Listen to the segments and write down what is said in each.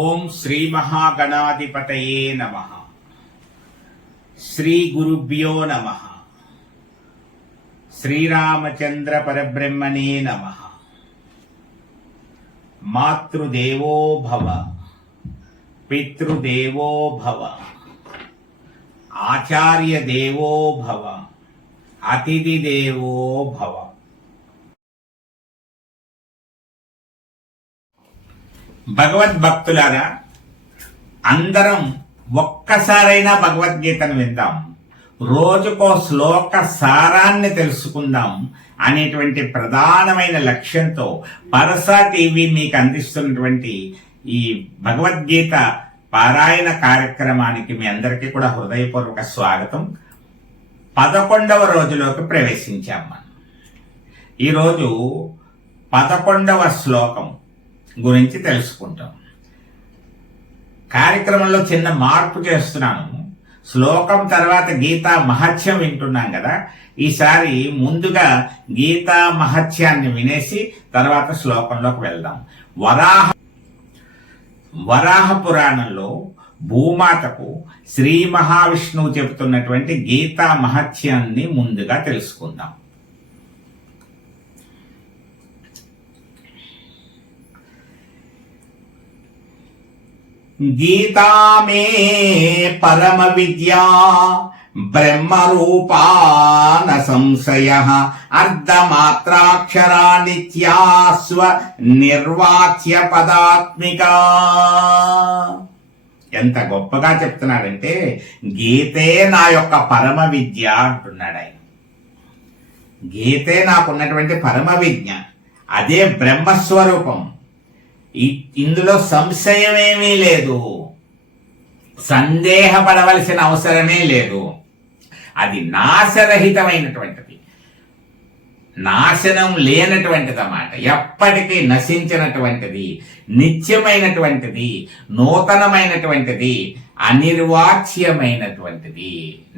ఓం శ్రీ మహాగణాధిపతయే నమః. శ్రీ గురుభ్యో నమః. శ్రీరామచంద్ర పరబ్రహ్మణే నమః. మాతృదేవో భవ, పితృదేవో భవ, ఆచార్య దేవో భవ, అతిథి దేవో భవ. భగవద్భక్తులారా, అందరం ఒక్కసారైనా భగవద్గీతను విందాం, రోజుకో శ్లోక సారాన్ని తెలుసుకుందాం అనేటువంటి ప్రధానమైన లక్ష్యంతో పరసా టీవీ మీకు అందిస్తున్నటువంటి ఈ భగవద్గీత పారాయణ కార్యక్రమానికి మీ అందరికీ కూడా హృదయపూర్వక స్వాగతం. 11వ రోజులోకి ప్రవేశించాం. మనం ఈరోజు 11వ శ్లోకం గురించి తెలుసుకుంటాం. కార్యక్రమంలో చిన్న మార్పు చేస్తున్నాను. శ్లోకం తర్వాత గీతా మహత్యం వింటున్నాం కదా, ఈసారి ముందుగా గీతా మహత్యాన్ని వినేసి తర్వాత శ్లోకంలోకి వెళ్దాం. వరాహ పురాణంలో భూమాతకు శ్రీ మహావిష్ణువు చెబుతున్నటువంటి గీతా మహత్యాన్ని ముందుగా తెలుసుకుందాం. గీతా మే పరమ విద్యా బ్రహ్మరూపా న సంశయః అర్ధమాత్రాక్షరా నిత్యా స్వ నిర్వాచ్య పదాత్మికా. ఎంత గొప్పగా చెప్తున్నాడంటే, గీతే నా యొక్క పరమ విద్య అంటున్నాడు ఆయన. గీతే నాకున్నటువంటి పరమ విద్య, అదే బ్రహ్మస్వరూపం. ఇందులో సంశయమేమీ లేదు, సందేహపడవలసిన అవసరమే లేదు. అది నాశరహితమైనటువంటిది, నాశనం లేనటువంటిది అన్నమాట. ఎప్పటికీ నశించినటువంటిది, నిత్యమైనటువంటిది, నూతనమైనటువంటిది, అనిర్వాచ్యమైనటువంటిది,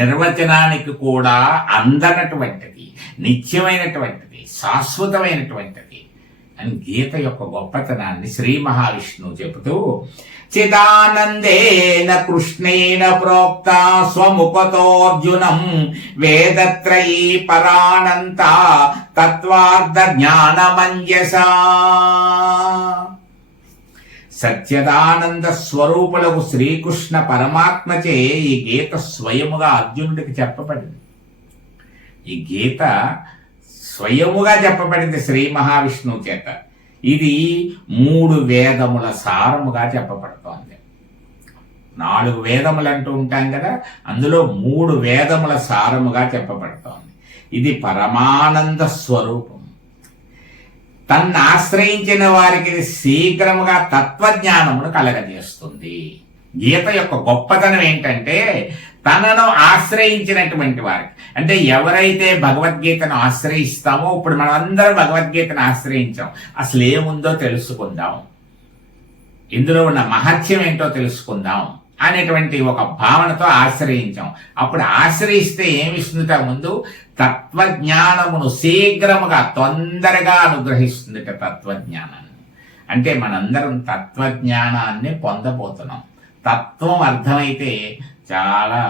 నిర్వచనానికి కూడా అందనటువంటిది, నిత్యమైనటువంటిది, శాశ్వతమైనటువంటిది అని గీత యొక్క గొప్పతనాన్ని శ్రీ మహావిష్ణువు చెబుతూ, చిదానందేన కృష్ణేన ప్రోక్త స్వముఖతోర్జునం వేదత్రయీ పరానంత తత్వార్థ జ్ఞానమంజసా. సత్యదానంద స్వరూపులకు శ్రీకృష్ణ పరమాత్మచే ఈ గీత స్వయముగా అర్జునుడికి చెప్పబడింది. ఈ గీత స్వయముగా చెప్పబడింది శ్రీ మహావిష్ణువు చేత. ఇది 3 వేదముల సారముగా చెప్పబడుతోంది. 4 వేదములు అంటూ ఉంటాం కదా, అందులో 3 వేదముల సారముగా చెప్పబడుతోంది. ఇది పరమానంద స్వరూపం. తన్ను ఆశ్రయించిన వారికి ఇది శీఘ్రముగా తత్వజ్ఞానమును కలగజేస్తుంది. గీత యొక్క గొప్పతనం ఏంటంటే, తనను ఆశ్రయించినటువంటి వారికి, అంటే ఎవరైతే భగవద్గీతను ఆశ్రయిస్తామో, ఇప్పుడు మనం అందరం భగవద్గీతను ఆశ్రయించాం, అసలు ఏముందో తెలుసుకుందాం, ఇందులో ఉన్న మహత్యం ఏంటో తెలుసుకుందాం అనేటువంటి ఒక భావనతో ఆశ్రయించాం. అప్పుడు ఆశ్రయిస్తే ఏమిస్తుందిట? ముందు తత్వజ్ఞానమును శీఘ్రముగా తొందరగా అనుగ్రహిస్తుందిట తత్వజ్ఞానాన్ని. అంటే మనందరం తత్వజ్ఞానాన్ని పొందబోతున్నాం. తత్వం అర్థమైతే చాలా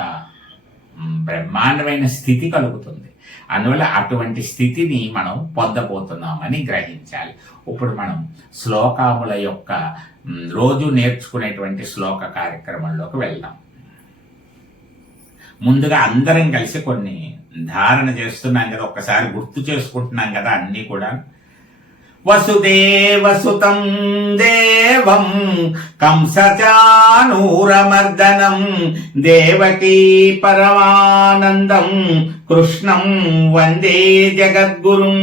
బ్రహ్మాండమైన స్థితి కలుగుతుంది. అందువల్ల అటువంటి స్థితిని మనం పొందబోతున్నామని గ్రహించాలి. ఇప్పుడు మనం శ్లోకముల యొక్క రోజు నేర్చుకునేటువంటి శ్లోక కార్యక్రమంలోకి వెళ్దాం. ముందుగా అందరం కలిసి కొన్ని ధారణ చేస్తున్నాం కదా, ఒక్కసారి గుర్తు చేసుకుంటున్నాం కదా అన్నీ కూడా. వసుదేవసుతం దేవం కంసచానూరమర్దనం దేవకీ పరమానందం కృష్ణం వందే జగద్గురుం.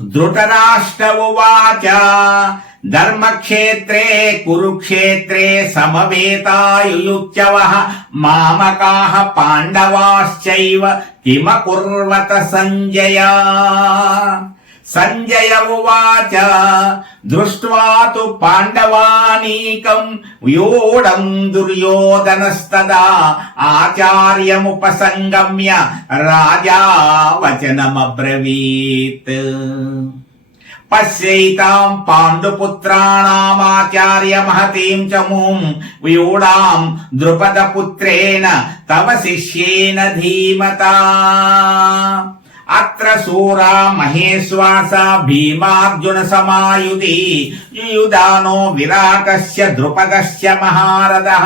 ధృతరాష్ట్ర ఉవాచ ధర్మక్షేత్రే కురుక్షేత్రే సమవేతాయుయుత్యవః మామకాః పాండవాశ్చైవ కిమకుర్వత సంజయ. సంజయ ఉవాచ దృష్ట్వా తు పాండవానీకం వ్యూఢం దుర్యోధనస్తదా ఆచార్యముపసంగమ్య రాజా వచనమబ్రవీత్. పశ్యైతాం పాండుపుత్రాణామాచార్య మహతీం చ మూం వ్యూఢాం ద్రుపదపుత్రేణ తవ శిష్యేన ధీమతా. అత్ర శూరా మహేశ్వాస భీమార్జున సమాయుధి యుయుధానో విరాటస్య ద్రుపదస్య మహారథః.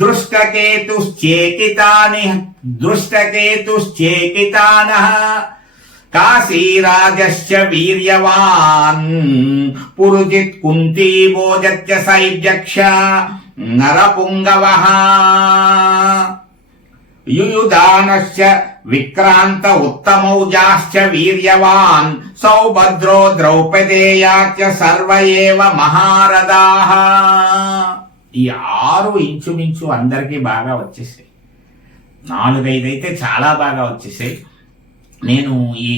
దృష్టకేతుశ్చేకితానః కాశీరాజశ్చ వీర్యవాన్ పురుజిత్ కుంతీభోజత్య సైవ్యక్ష నరపుంగవః. యుయుధానశ్చ విక్రాంత ఉత్తమౌజాశ్చ వీర్యవాన్ సౌభద్రో ద్రౌపదేయాచ సర్వ ఏవ మహారథాః. ఈ 6 ఇంచుమించు అందరికీ బాగా వచ్చేసాయి. 4-5 అయితే చాలా బాగా వచ్చేసాయి. నేను ఈ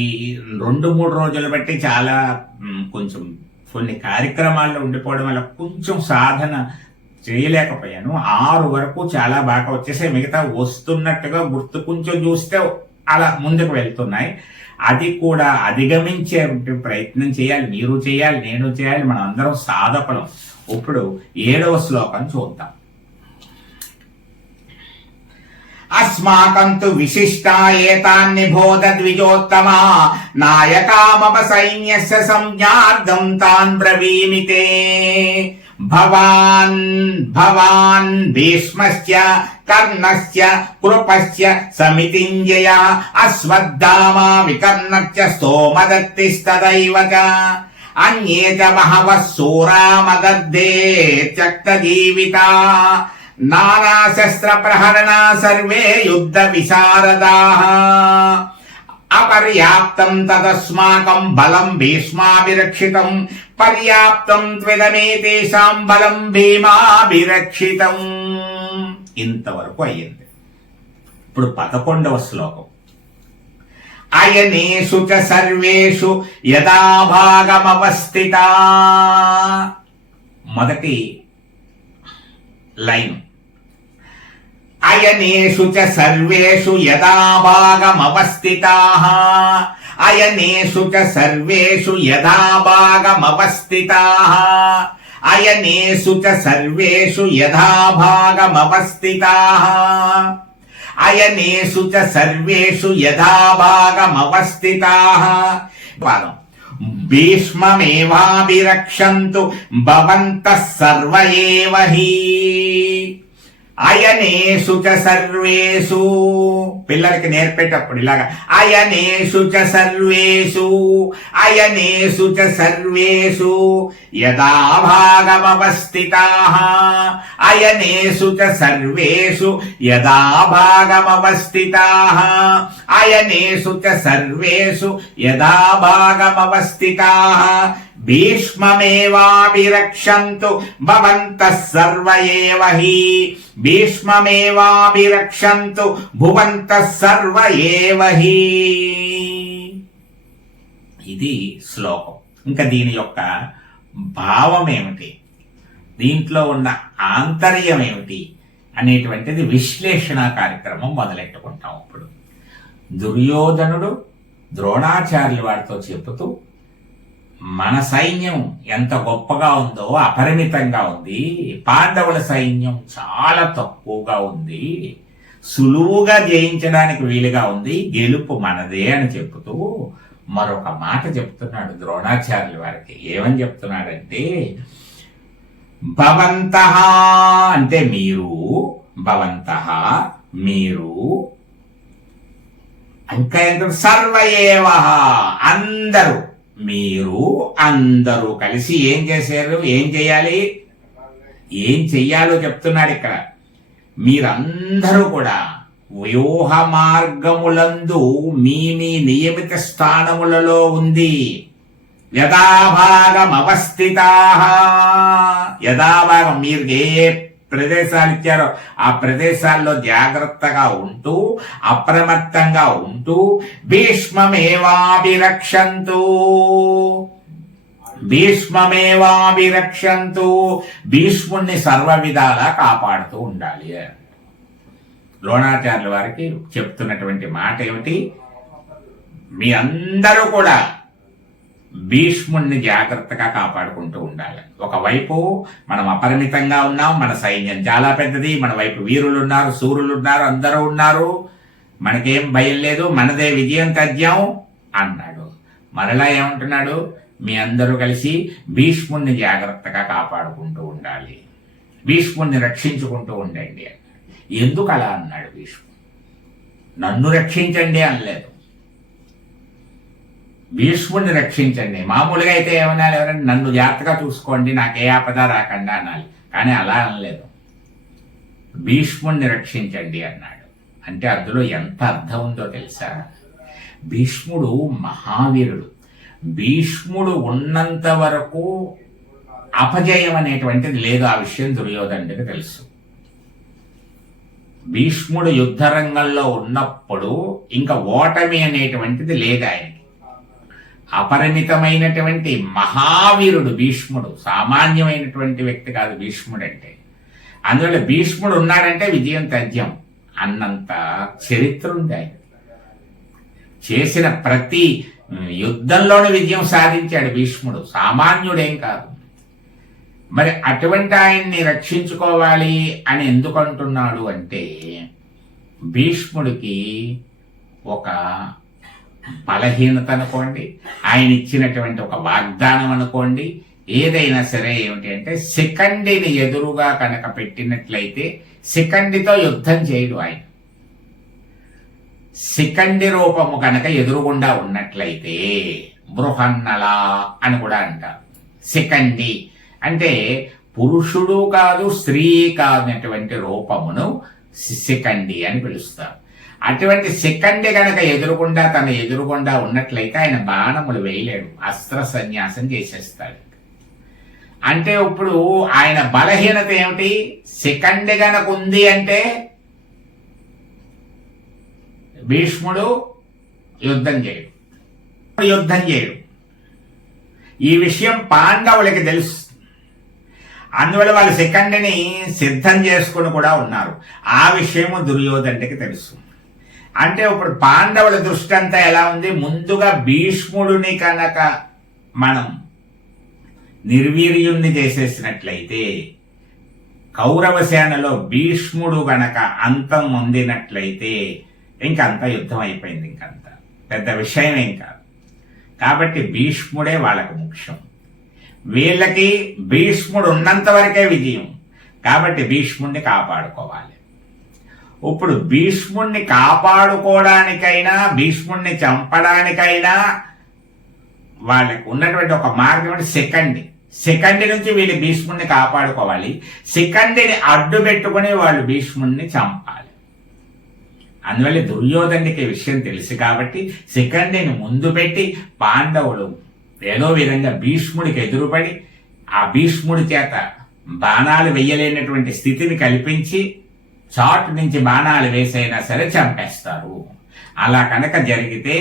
2-3 రోజులు బట్టి చాలా కొంచెం కొన్ని కార్యక్రమాల్లో ఉండిపోవడం వల్ల కొంచెం సాధన చేయలేకపోయాను. 6 వరకు చాలా బాగా వచ్చేసాయి. మిగతా వస్తున్నట్టుగా గుర్తు కొంచెం చూస్తే అలా ముందుకు వెళ్తున్నాయి. అది కూడా అధిగమించే ప్రయత్నం చేయాలి. మీరు చేయాలి, నేను చేయాలి, మనం అందరం సాధకులం. ఇప్పుడు 7వ శ్లోకం చూద్దాం. అస్మాకం తు విశిష్టా ఏతాన్నిబోధ ద్విజోత్తమా నాయకామప సైన్యస్య సంజ్ఞార్థం తాన్ బ్రవీమితే. భవాన్ భీష్మస్య కర్ణస్య కృపస్య సమితింజయ అశ్వత్థామా వికర్ణస్య స్తోమదత్తిస్తదైవ చ అన్యే చ బహవః శూరా మదర్థే త్యక్తజీవితా నానాశస్త్ర ప్రహరణ సర్వే యుద్ధ విశారదాః. అపర్యాప్తం తదస్మాకం బలం భీష్మాభిరక్షితం పర్యాప్తం త్విదమేతేషాం బలం భీమాభిరక్షితం. ఇంతవరకు అయ్యింది. ఇప్పుడు 11వ శ్లోకం. అయనేషు చ సర్వేషు యదా భాగమవస్థితా. మొదటి లైన్ అయనేషు చ సర్వేషు యదా భాగమవస్థితాః. అయనేషు చ సర్వేషు యదా భాగమవస్థితాః. అయనేషు చ సర్వేషు యదా భాగమవస్థితాః. అయనేషు చ సర్వేషు యదా భాగమవస్థితాః. పాదం భీష్మమేవాభిరక్షन्तు భవంతః సర్వ ఏవ హి. అయనేషు చ సర్వేషు, పిల్లలకి నేర్పేటప్పుడు ఇలాగా అయనేషు చ సర్వేషు, అయనేషు చ సర్వేషు యదా భాగమవస్థితాః. అయనేషు చ సర్వేషు యదా భాగమవస్థితాః. అయనేషు చ సర్వేషు యదా భాగమవస్థితాః. భీష్మమేవాభిరక్షन्तు భవంతః సర్వ ఏవ హి. భీష్మమేవాభిరక్షन्तు భువంతః సర్వ ఏవ హి. ఇది శ్లోకం. ఇంకా దీని యొక్క భావం ఏమిటి, దీంట్లో ఉన్న ఆంతర్యం ఏమిటి అనేటువంటిది విశ్లేషణ కార్యక్రమం మొదలెట్టుకుంటాం. ఇప్పుడు దుర్యోధనుడు ద్రోణాచార్యుల వారితో చెబుతూ మన సైన్యం ఎంత గొప్పగా ఉందో, అపరిమితంగా ఉంది, పాండవుల సైన్యం చాలా తక్కువగా ఉంది, సులువుగా జయించడానికి వీలుగా ఉంది, గెలుపు మనదే అని చెబుతూ మరొక మాట చెప్తున్నాడు ద్రోణాచార్యుల వారికి. ఏమని చెప్తున్నాడంటే భవంతః అంటే మీరు, భవంతః మీరు, ఇంకా సర్వ ఏవ అందరూ, మీరు అందరూ కలిసి ఏం చేశారు, ఏం చేయాలి, ఏం చెయ్యాలో చెప్తున్నాడు ఇక్కడ. మీరందరూ కూడా వ్యూహ మార్గములందు మీ మీ నియమిత స్థానములలో ఉంది. యథాభాగం అవస్థితాః, యథాభాగం మీరు ఏ ప్రదేశాలు ఇచ్చారో ఆ ప్రదేశాల్లో జాగ్రత్తగా ఉంటూ అప్రమత్తంగా ఉంటూ భీష్మమేవాభిరక్షంతు భీష్మమేవాభిరక్షంతు భీష్ముణ్ణి సర్వ విధాలా కాపాడుతూ ఉండాలి. ద్రోణాచార్యుల వారికి చెప్తున్నటువంటి మాట ఏమిటి? మీ అందరూ కూడా భీష్ముణ్ణి జాగ్రత్తగా కాపాడుకుంటూ ఉండాలి. ఒకవైపు మనం అపరిమితంగా ఉన్నాం, మన సైన్యం చాలా పెద్దది, మన వైపు వీరులు ఉన్నారు, సూర్యులు ఉన్నారు, అందరూ ఉన్నారు, మనకేం భయం లేదు, మనదే విజయం తథ్యం అన్నాడు. మరలా ఏమంటున్నాడు? మీ అందరూ కలిసి భీష్ముణ్ణి జాగ్రత్తగా కాపాడుకుంటూ ఉండాలి, భీష్ముణ్ణి రక్షించుకుంటూ ఉండండి. ఎందుకు అలా అన్నాడు భీష్ముడు? నన్ను రక్షించండి అనలేదు, భీష్ముడిని రక్షించండి. మామూలుగా అయితే ఏమన్నా ఎవరంటే నన్ను జాగ్రత్తగా చూసుకోండి, నాకే ఆపద రాకుండా అనాలి, కానీ అలా అనలేదు, భీష్ముడిని రక్షించండి అన్నాడు. అంటే అందులో ఎంత అర్థం ఉందో తెలుసా? భీష్ముడు మహావీరుడు. భీష్ముడు ఉన్నంత వరకు అపజయం అనేటువంటిది లేదు. ఆ విషయం దుర్యోధనుడికి తెలుసు. భీష్ముడు యుద్ధ రంగంలో ఉన్నప్పుడు ఇంకా ఓటమి అనేటువంటిది లేదు ఆయనకి. అపరిమితమైనటువంటి మహావీరుడు భీష్ముడు, సామాన్యమైనటువంటి వ్యక్తి కాదు భీష్ముడు అంటే. అందువల్ల భీష్ముడు ఉన్నాడంటే విజయం తథ్యం అన్నంత చరిత్ర ఉంది ఆయన. చేసిన ప్రతి యుద్ధంలోనూ విజయం సాధించాడు భీష్ముడు, సామాన్యుడేం కాదు. మరి అటువంటి ఆయన్ని రక్షించుకోవాలి అని ఎందుకు అంటున్నాడు అంటే, భీష్ముడికి ఒక బలహీనత అనుకోండి, ఆయన ఇచ్చినటువంటి ఒక వాగ్దానం అనుకోండి, ఏదైనా సరే ఏమిటి అంటే శిఖండిని ఎదురుగా కనుక పెట్టినట్లయితే శిఖండితో యుద్ధం చేయడు ఆయన. శిఖండి రూపము కనుక ఎదురుగుండా ఉన్నట్లయితే బృహన్నలా అని కూడా అంటారు. శిఖండి అంటే పురుషుడు కాదు స్త్రీ కానటువంటి రూపమును శిఖండి అని పిలుస్తారు. అటువంటి శిఖండి కనుక తన ఎదురుగుండా ఉన్నట్లయితే ఆయన బాణములు వేయలేడు, అస్త్ర సన్యాసం చేసేస్తాడు. అంటే ఇప్పుడు ఆయన బలహీనత ఏమిటి? శిఖండి గనక ఉంది అంటే భీష్ముడు యుద్ధం చేయడు. ఈ విషయం పాండవులకి తెలుసు. అందువల్ల వాళ్ళు శిఖండిని సిద్ధం చేసుకుని కూడా ఉన్నారు. ఆ విషయము దుర్యోధనుడికి తెలుసు. అంటే ఇప్పుడు పాండవుల దృష్టి అంతా ఎలా ఉంది? ముందుగా భీష్ముడిని కనుక మనం నిర్వీర్యుణ్ణి చేసేసినట్లయితే, కౌరవ సేనలో భీష్ముడు గనక అంతం పొందినట్లయితే ఇంకంత యుద్ధం అయిపోయింది, ఇంకంత పెద్ద విషయం ఏం కాదు. కాబట్టి భీష్ముడే వాళ్ళకు ముఖ్యం. వీళ్ళకి భీష్ముడు ఉన్నంత వరకే విజయం. కాబట్టి భీష్ముడిని కాపాడుకోవాలి. ఇప్పుడు భీష్ముడిని కాపాడుకోవడానికైనా భీష్ముడిని చంపడానికైనా వాళ్ళకి ఉన్నటువంటి ఒక మార్గం అంటే శిఖండి నుంచి వీళ్ళు భీష్ముడిని కాపాడుకోవాలి. శిఖండిని అడ్డు పెట్టుకుని వాళ్ళు భీష్ముడిని చంపాలి. అందువల్ల దుర్యోధనుడికి విషయం తెలుసు కాబట్టి శిఖండిని ముందు పెట్టి పాండవులు ఏదో విధంగా భీష్ముడికి ఎదురుపడి ఆ భీష్ముడి చేత బాణాలు వెయ్యలేనటువంటి స్థితిని కల్పించి చాటు నుంచి బాణాలు వేసైనా సరే చంపేస్తారు. అలా కనుక జరిగితే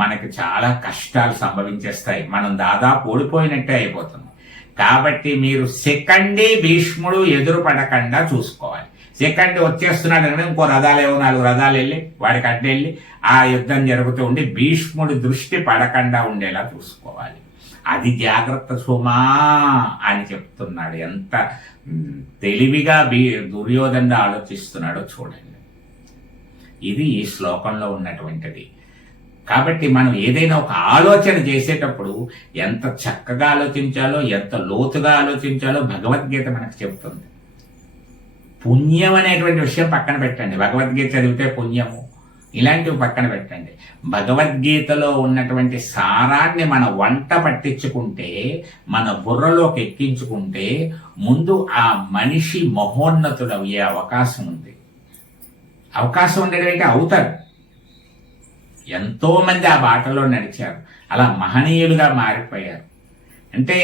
మనకు చాలా కష్టాలు సంభవించేస్తాయి, మనం దాదాపు ఓడిపోయినట్టే అయిపోతుంది. కాబట్టి మీరు శిఖండి భీష్ముడు ఎదురు పడకుండా చూసుకోవాలి. శిఖండి వచ్చేస్తున్నాడు అంటే ఇంకో రథాలు 4 రథాలు వెళ్ళి వాడికి అడ్డెళ్ళి ఆ యుద్ధం జరుగుతూ ఉండి భీష్ముడి దృష్టి పడకుండా ఉండేలా చూసుకోవాలి. అది జాగ్రత్త సుమా అని చెప్తున్నాడు. ఎంత తెలివిగా దుర్యోధనుడు ఆలోచిస్తున్నాడో చూడండి. ఇది ఈ శ్లోకంలో ఉన్నటువంటిది. కాబట్టి మనం ఏదైనా ఒక ఆలోచన చేసేటప్పుడు ఎంత చక్కగా ఆలోచించాలో, ఎంత లోతుగా ఆలోచించాలో భగవద్గీత మనకు చెప్తుంది. పుణ్యం అనేటువంటి విషయం పక్కన పెట్టండి, భగవద్గీత చదివితే పుణ్యము ఇలాంటివి పక్కన పెట్టండి. భగవద్గీతలో ఉన్నటువంటి సారాన్ని మన వంట పట్టించుకుంటే, మన బుర్రలోకి ఎక్కించుకుంటే ముందు ఆ మనిషి మహోన్నతుడు అయ్యే అవకాశం ఉంది. అవకాశం ఉండేటంటే అవుతాడు. ఎంతో మంది ఆ బాటలో నడిచారు, అలా మహనీయులుగా మారిపోయారు. అంటే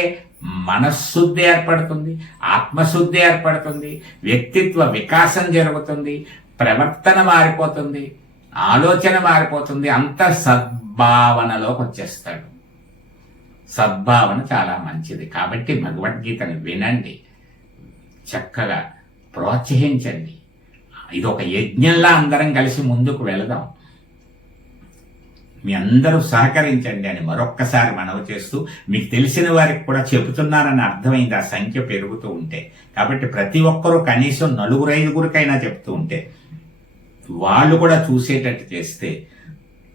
మనశ్శుద్ధి ఏర్పడుతుంది, ఆత్మశుద్ధి ఏర్పడుతుంది, వ్యక్తిత్వ వికాసం జరుగుతుంది, ప్రవర్తన మారిపోతుంది, ఆలోచన మారిపోతుంది, అంత సద్భావనలోకి వచ్చేస్తాడు. సద్భావన చాలా మంచిది. కాబట్టి భగవద్గీతను వినండి, చక్కగా ప్రోత్సహించండి. ఇది ఒక యజ్ఞంలా అందరం కలిసి ముందుకు వెళదాం. మీ అందరూ సహకరించండి అని మరొక్కసారి మనవి చేస్తూ, మీకు తెలిసిన వారికి కూడా చెబుతున్నారని అర్థమైంది ఆ సంఖ్య పెరుగుతూ ఉంటే. కాబట్టి ప్రతి ఒక్కరూ కనీసం 4-5గురికైనా చెప్తూ ఉంటే, వాళ్ళు కూడా చూసేటట్టు చేస్తే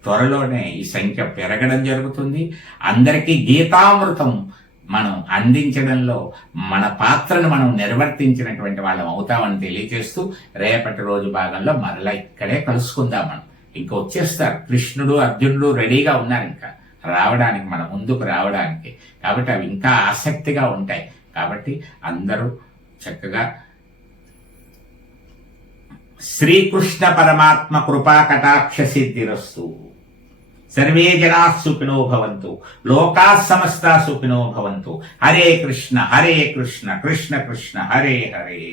త్వరలోనే ఈ సంఖ్య పెరగడం జరుగుతుంది. అందరికీ గీతామృతం మనం అందించడంలో మన పాత్రను మనం నిర్వర్తించినటువంటి వాళ్ళం అవుతామని తెలియజేస్తూ, రేపటి రోజు భాగంలో మరలా ఇక్కడే కలుసుకుందాం. మనం ఇంకా వచ్చేస్తారు, కృష్ణుడు అర్జునుడు రెడీగా ఉన్నారు ఇంకా రావడానికి, మన ముందుకు రావడానికి. కాబట్టి అవి ఇంకా ఆసక్తిగా ఉంటాయి. కాబట్టి అందరూ చక్కగా శ్రీకృష్ణ పరమాత్మ కృపా కటాక్ష సిద్ధిరస్తు. సర్వే జనా సుఖినో భవంతు, లోకా సమస్తా సుఖినో భవంతు. హరే కృష్ణ కృష్ణ కృష్ణ హరే హరే.